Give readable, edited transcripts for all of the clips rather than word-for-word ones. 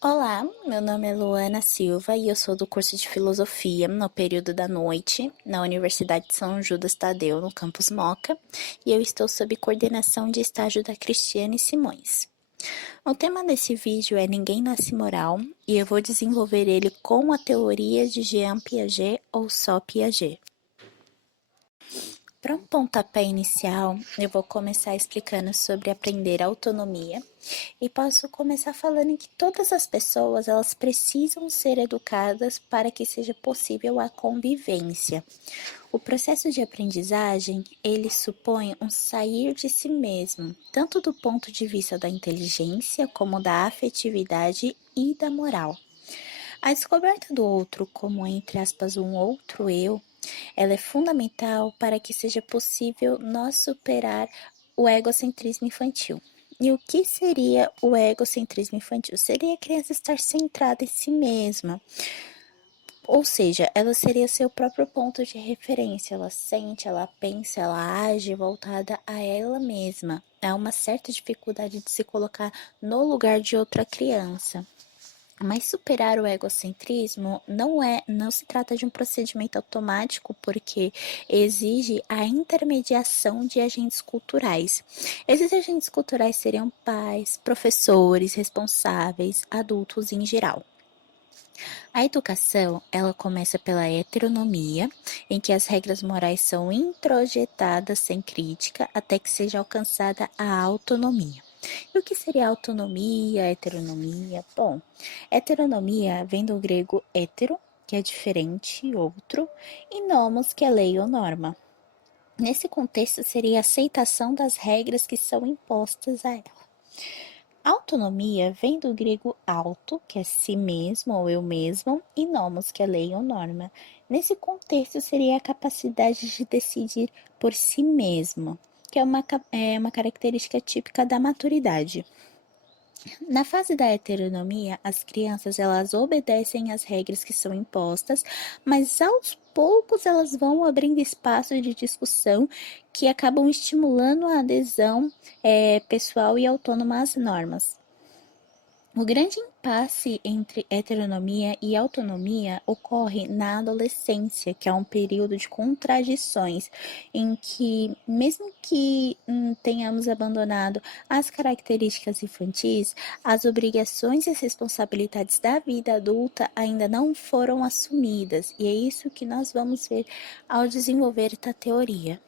Olá, meu nome é Luana Silva e eu sou do curso de Filosofia no período da noite na Universidade de São Judas Tadeu, no campus Moca, e eu estou sob coordenação de estágio da Cristiane Simões. O tema desse vídeo é Ninguém Nasce Moral e eu vou desenvolver ele com a teoria de Jean Piaget ou só Piaget. Para um pontapé inicial, eu vou começar explicando sobre aprender autonomia e posso começar falando que todas as pessoas elas precisam ser educadas para que seja possível a convivência. O processo de aprendizagem, ele supõe um sair de si mesmo, tanto do ponto de vista da inteligência como da afetividade e da moral. A descoberta do outro como, entre aspas, um outro eu, ela é fundamental para que seja possível nós superar o egocentrismo infantil. E o que seria o egocentrismo infantil? Seria a criança estar centrada em si mesma, ou seja, ela seria seu próprio ponto de referência. Ela sente, ela pensa, ela age voltada a ela mesma. Há uma certa dificuldade de se colocar no lugar de outra criança. Mas superar o egocentrismo não se trata de um procedimento automático, porque exige a intermediação de agentes culturais. Esses agentes culturais seriam pais, professores, responsáveis, adultos em geral. A educação, ela começa pela heteronomia, em que as regras morais são introjetadas sem crítica até que seja alcançada a autonomia. E o que seria autonomia, heteronomia? Bom, heteronomia vem do grego hétero, que é diferente, outro, e nomos, que é lei ou norma. Nesse contexto, seria a aceitação das regras que são impostas a ela. Autonomia vem do grego auto, que é si mesmo ou eu mesmo, e nomos, que é lei ou norma. Nesse contexto, seria a capacidade de decidir por si mesmo, que é uma característica típica da maturidade. Na fase da heteronomia, as crianças elas obedecem às regras que são impostas, mas aos poucos elas vão abrindo espaço de discussão que acabam estimulando a adesão pessoal e autônoma às normas. O grande impasse entre heteronomia e autonomia ocorre na adolescência, que é um período de contradições, em que, mesmo que tenhamos abandonado as características infantis, as obrigações e as responsabilidades da vida adulta ainda não foram assumidas, e é isso que nós vamos ver ao desenvolver esta teoria.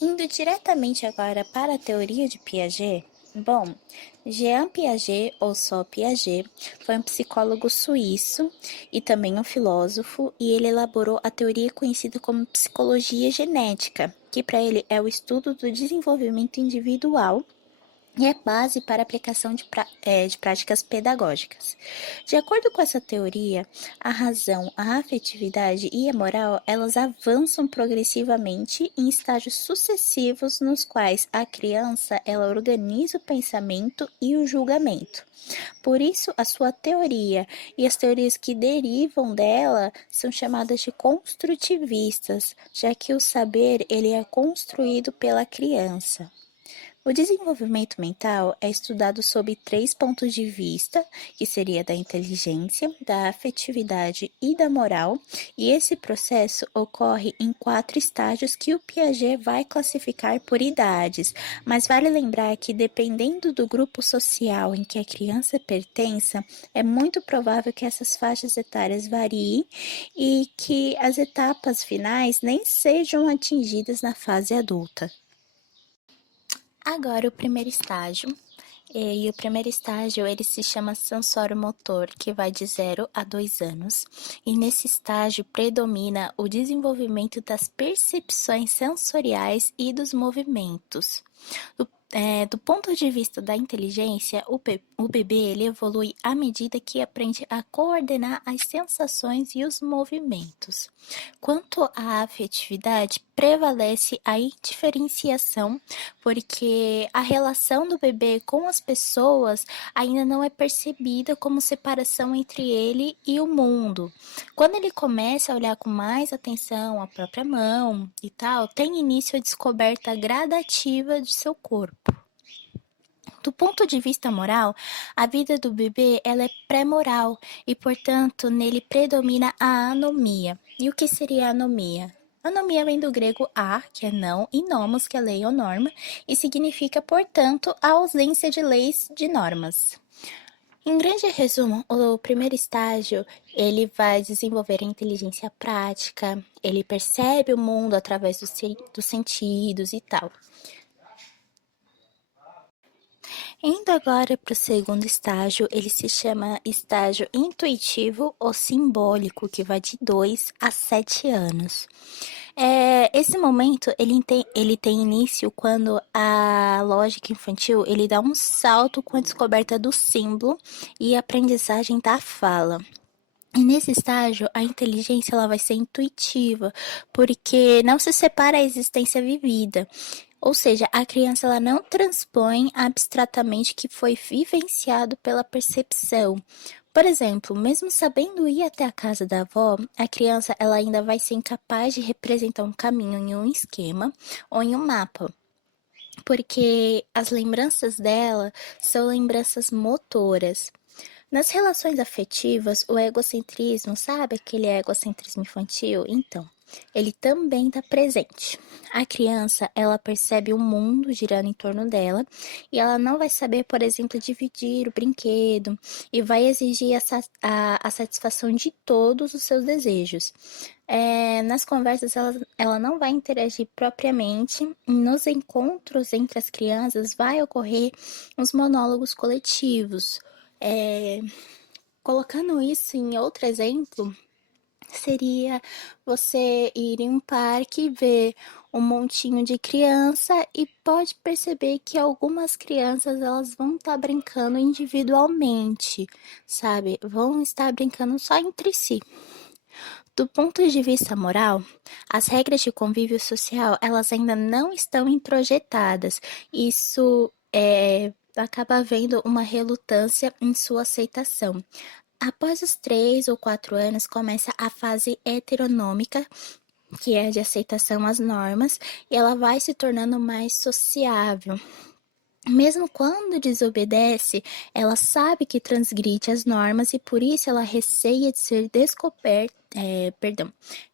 Indo diretamente agora para a teoria de Piaget, bom, Jean Piaget, ou só Piaget, foi um psicólogo suíço e também um filósofo, e ele elaborou a teoria conhecida como psicologia genética, que para ele é o estudo do desenvolvimento individual e é base para a aplicação de práticas pedagógicas. De acordo com essa teoria, a razão, a afetividade e a moral, elas avançam progressivamente em estágios sucessivos nos quais a criança, ela organiza o pensamento e o julgamento. Por isso, a sua teoria e as teorias que derivam dela são chamadas de construtivistas, já que o saber ele é construído pela criança. O desenvolvimento mental é estudado sob três pontos de vista, que seria da inteligência, da afetividade e da moral, e esse processo ocorre em quatro estágios que o Piaget vai classificar por idades, mas vale lembrar que dependendo do grupo social em que a criança pertença, é muito provável que essas faixas etárias variem e que as etapas finais nem sejam atingidas na fase adulta. Agora o primeiro estágio. E o primeiro estágio ele se chama sensório-motor, que vai de 0 a 2 anos. E nesse estágio predomina o desenvolvimento das percepções sensoriais e dos movimentos. Do ponto de vista da inteligência, o bebê ele evolui à medida que aprende a coordenar as sensações e os movimentos. Quanto à afetividade, prevalece a indiferenciação, porque a relação do bebê com as pessoas ainda não é percebida como separação entre ele e o mundo. Quando ele começa a olhar com mais atenção a própria mão e tal, tem início a descoberta gradativa de seu corpo. Do ponto de vista moral, a vida do bebê ela é pré-moral e, portanto, nele predomina a anomia. E o que seria a anomia? Anomia vem do grego a, que é não, e nomos, que é lei ou norma, e significa, portanto, a ausência de leis de normas. Em grande resumo, o primeiro estágio, ele vai desenvolver a inteligência prática, ele percebe o mundo através dos sentidos e tal. Indo agora para o segundo estágio, ele se chama estágio intuitivo ou simbólico, que vai de 2 a 7 anos. Esse momento ele tem início quando a lógica infantil ele dá um salto com a descoberta do símbolo e a aprendizagem da fala. E nesse estágio, a inteligência ela vai ser intuitiva, porque não se separa a existência vivida. Ou seja, a criança ela não transpõe abstratamente o que foi vivenciado pela percepção. Por exemplo, mesmo sabendo ir até a casa da avó, a criança ela ainda vai ser incapaz de representar um caminho em um esquema ou em um mapa, porque as lembranças dela são lembranças motoras. Nas relações afetivas, o egocentrismo, sabe aquele egocentrismo infantil? Então, ele também está presente. A criança, ela percebe o mundo girando em torno dela e ela não vai saber, por exemplo, dividir o brinquedo e vai exigir a satisfação de todos os seus desejos. Nas conversas, ela não vai interagir propriamente. Nos encontros entre as crianças, vai ocorrer os monólogos coletivos. É, Colocando isso em outro exemplo, seria você ir em um parque, ver um montinho de criança e pode perceber que algumas crianças elas vão estar brincando individualmente, sabe? Vão estar brincando só entre si. Do ponto de vista moral, as regras de convívio social elas ainda não estão introjetadas. Isso acaba havendo uma relutância em sua aceitação. Após os 3 ou 4 anos, começa a fase heteronômica, que é de aceitação às normas, e ela vai se tornando mais sociável. Mesmo quando desobedece, ela sabe que transgride as normas e por isso ela receia de ser descoberta,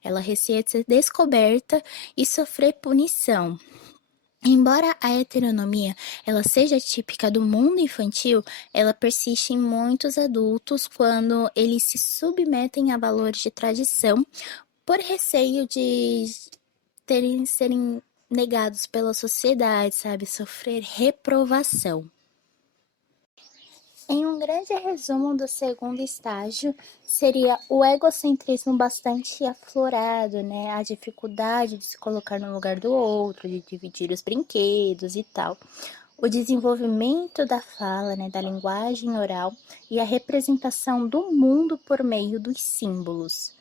ela receia de ser descoberta e sofrer punição. Embora a heteronomia ela seja típica do mundo infantil, ela persiste em muitos adultos quando eles se submetem a valores de tradição por receio de serem negados pela sociedade, sabe? Sofrer reprovação. Em um grande resumo do segundo estágio, seria o egocentrismo bastante aflorado, né? A dificuldade de se colocar no lugar do outro, de dividir os brinquedos e tal. O desenvolvimento da fala, né, da linguagem oral e a representação do mundo por meio dos símbolos.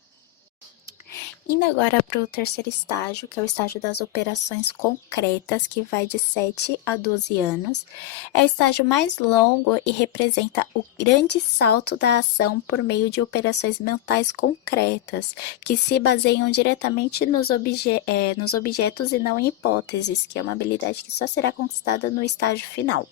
Indo agora para o terceiro estágio, que é o estágio das operações concretas, que vai de 7 a 12 anos. É o estágio mais longo e representa o grande salto da ação por meio de operações mentais concretas, que se baseiam diretamente nos objetos e não em hipóteses, que é uma habilidade que só será conquistada no estágio final.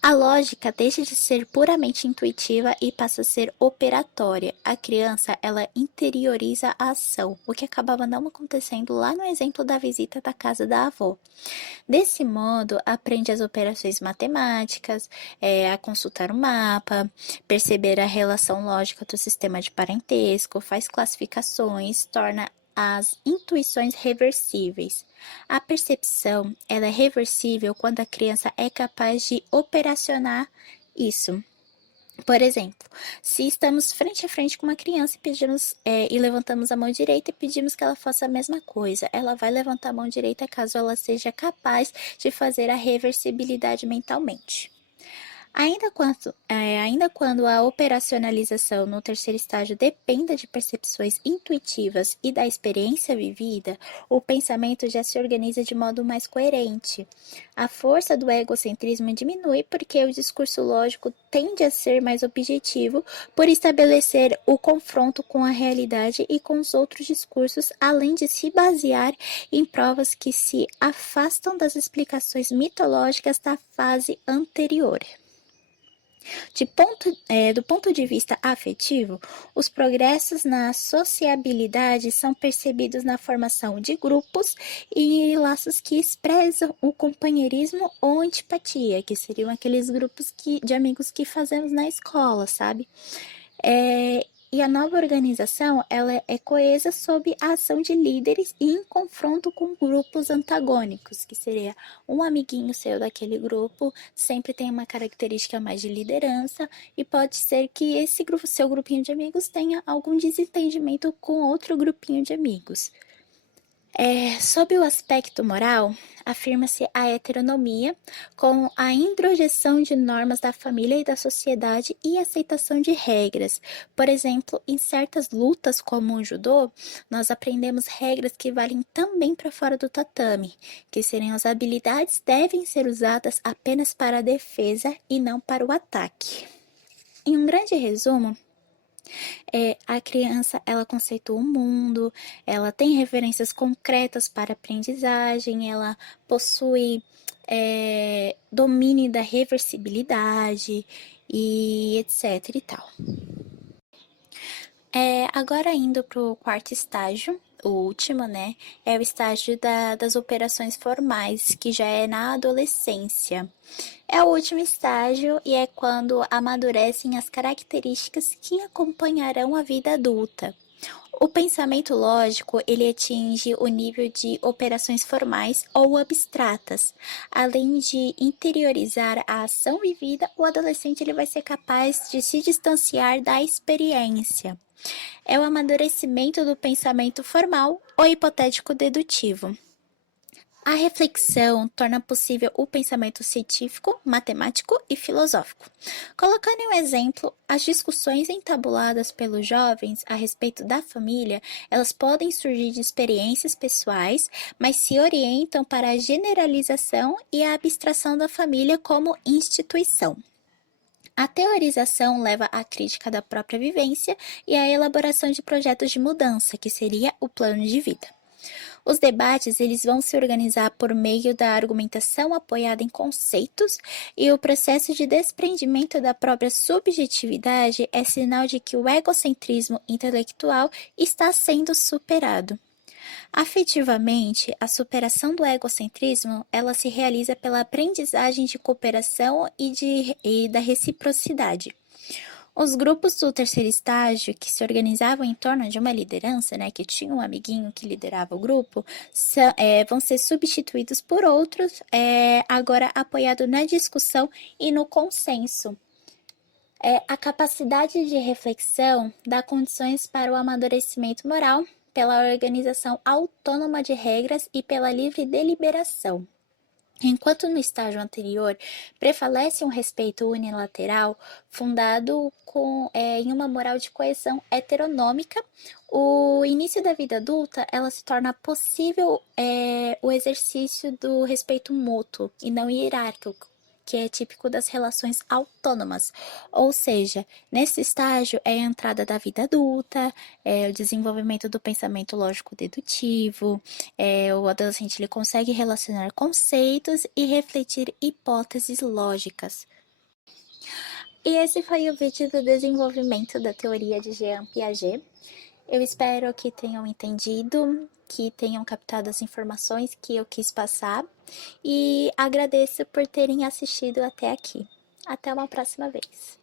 A lógica deixa de ser puramente intuitiva e passa a ser operatória. A criança, ela interioriza a ação, o que acabava não acontecendo lá no exemplo da visita da casa da avó. Desse modo, aprende as operações matemáticas, a consultar o mapa, perceber a relação lógica do sistema de parentesco, faz classificações, torna as intuições reversíveis. A percepção ela é reversível quando a criança é capaz de operacionar isso. Por exemplo, se estamos frente a frente com uma criança e pedimos e levantamos a mão direita e pedimos que ela faça a mesma coisa, ela vai levantar a mão direita caso ela seja capaz de fazer a reversibilidade mentalmente. Ainda quando a operacionalização no terceiro estágio dependa de percepções intuitivas e da experiência vivida, o pensamento já se organiza de modo mais coerente. A força do egocentrismo diminui porque o discurso lógico tende a ser mais objetivo por estabelecer o confronto com a realidade e com os outros discursos, além de se basear em provas que se afastam das explicações mitológicas da fase anterior. Do ponto de vista afetivo, os progressos na sociabilidade são percebidos na formação de grupos e laços que expressam o companheirismo ou antipatia, que seriam aqueles grupos de amigos que fazemos na escola, sabe? E a nova organização ela é coesa sob a ação de líderes e em confronto com grupos antagônicos, que seria um amiguinho seu daquele grupo, sempre tem uma característica mais de liderança, e pode ser que esse grupo, seu grupinho de amigos tenha algum desentendimento com outro grupinho de amigos. Sob o aspecto moral, afirma-se a heteronomia com a introjeção de normas da família e da sociedade e aceitação de regras. Por exemplo, em certas lutas como o judô, nós aprendemos regras que valem também para fora do tatame, que seriam as habilidades devem ser usadas apenas para a defesa e não para o ataque. Em um grande resumo, a criança ela conceitua o mundo, ela tem referências concretas para aprendizagem, ela possui domínio da reversibilidade e etc e tal. Agora indo para o quarto estágio, o último, né? É o estágio das operações formais, que já é na adolescência. É o último estágio e é quando amadurecem as características que acompanharão a vida adulta. O pensamento lógico, ele atinge o nível de operações formais ou abstratas. Além de interiorizar a ação vivida, o adolescente ele vai ser capaz de se distanciar da experiência. É o amadurecimento do pensamento formal ou hipotético dedutivo. A reflexão torna possível o pensamento científico, matemático e filosófico. Colocando em um exemplo, as discussões entabuladas pelos jovens a respeito da família, elas podem surgir de experiências pessoais, mas se orientam para a generalização e a abstração da família como instituição. A teorização leva à crítica da própria vivência e à elaboração de projetos de mudança, que seria o plano de vida. Os debates eles vão se organizar por meio da argumentação apoiada em conceitos e o processo de desprendimento da própria subjetividade é sinal de que o egocentrismo intelectual está sendo superado. Afetivamente, a superação do egocentrismo ela se realiza pela aprendizagem de cooperação e da reciprocidade. Os grupos do terceiro estágio, que se organizavam em torno de uma liderança, né, que tinha um amiguinho que liderava o grupo, vão ser substituídos por outros, agora apoiado na discussão e no consenso. A capacidade de reflexão dá condições para o amadurecimento moral pela organização autônoma de regras e pela livre deliberação. Enquanto no estágio anterior prevalece um respeito unilateral fundado em uma moral de coesão heteronômica, o início da vida adulta ela se torna possível o exercício do respeito mútuo e não hierárquico, que é típico das relações autônomas. Ou seja, nesse estágio é a entrada da vida adulta, o desenvolvimento do pensamento lógico-dedutivo, o adolescente ele consegue relacionar conceitos e refletir hipóteses lógicas. E esse foi o vídeo do desenvolvimento da teoria de Jean Piaget. Eu espero que tenham entendido, que tenham captado as informações que eu quis passar e agradeço por terem assistido até aqui. Até uma próxima vez.